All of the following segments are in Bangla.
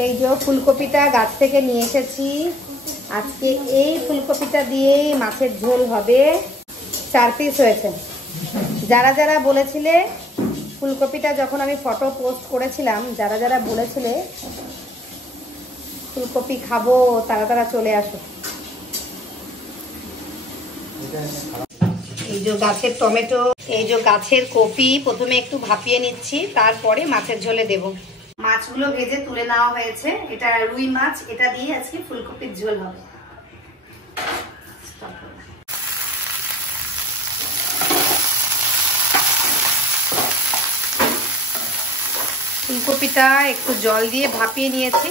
এই যে ফুলকপিটা গাছ থেকে নিয়ে এসেছি। আজকে এই ফুলকপিটা দিয়েই মাছের ঝোল হবে। 4 পিস হয়েছে। যারা যারা বলেছিলে ফুলকপিটা, যখন আমি ফটো পোস্ট করেছিলাম, যারা যারা বলেছিলে ফুলকপি খাবো, তারা তারা চলে আসো। এই যে গাছের টমেটো, এই যে গাছের কপি প্রথমে একটু ভাপিয়ে নিচ্ছি, তারপরে মাছের ঝোলে দেব। মাছগুলো ভেজে তুলে নেওয়া হয়েছে। এটা রুই মাছ, এটা দিয়ে আজকে ফুলকপির ঝোল হবে। ফুলকপিটা একটু জল দিয়ে ভাপিয়ে নিয়েছি,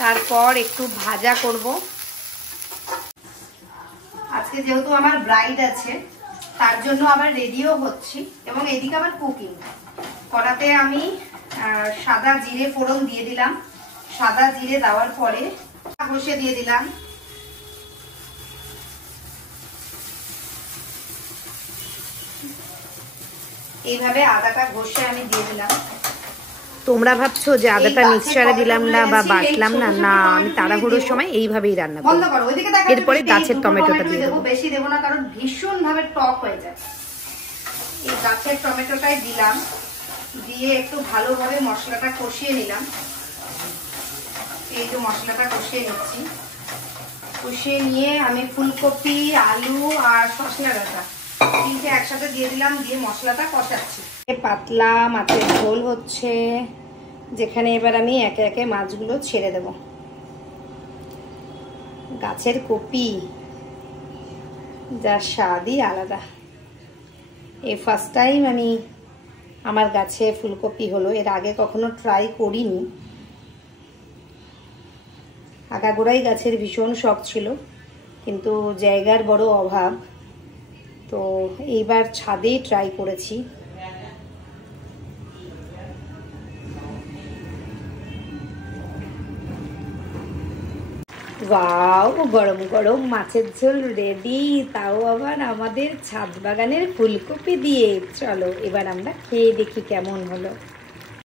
তারপর একটু ভাজা করব। আজকে যেহেতু আমার ব্রাইড আছে, তার জন্য আবার রেডিও হচ্ছি, এবং এদিকে আবার কুকিং। কড়াতে আমি সাদা জিরে ফোড়ন দিয়ে দিলাম। সাদা জিরে দেওয়ার পরে ঘষে দিয়ে দিলাম। এইভাবে আদাটা ঘষে আমি দিয়ে দিলাম। তোমরা ভাবছো যে আদাটা মিক্সচারে দিলাম না বা বাটলাম না, না, আমি তাড়াহুড়োর সময় এইভাবেই রান্না করি। এরপরে গাছের টমেটোটা দিয়ে দেবো। বেশি দেবো না, কারণ ভীষণ ভাবে টক হয়ে যায়। এই গাছের টমেটোটাই দিলাম, দিয়ে একটু ভালোভাবে মশলাটা কষিয়ে নিলাম। এই যে মশলাটা কষিয়ে নিচ্ছি। কষিয়ে নিয়ে আমি ফুলকপি, আলু আর সজনা ডাঁটা 3টে একসাথে দিয়ে দিলাম, দিয়ে মশলাটা কষাচ্ছি। পাতলা মাছের ঝোল হচ্ছে, যেখানে এবার আমি একে একে মাছগুলো ছেড়ে দেব। গাছের কপি যার স্বাদই আলাদা। এই ফার্স্ট টাইম আমি আমার গাছে ফুলকপি হলো, এর আগে কখনো ট্রাই করিনি। আগাগোড়াই গাছের ভীষণ শখ ছিল, কিন্তু জায়গার বড় অভাব, তো এইবার ছাদেই ট্রাই করেছি। ওয়াও, গরম গরম মাছের ঝোল রেডি, তাও আবার আমাদের ছাদ বাগানের ফুলকপি দিয়ে। চলো এবার আমরা খেয়ে দেখি কেমন হলো।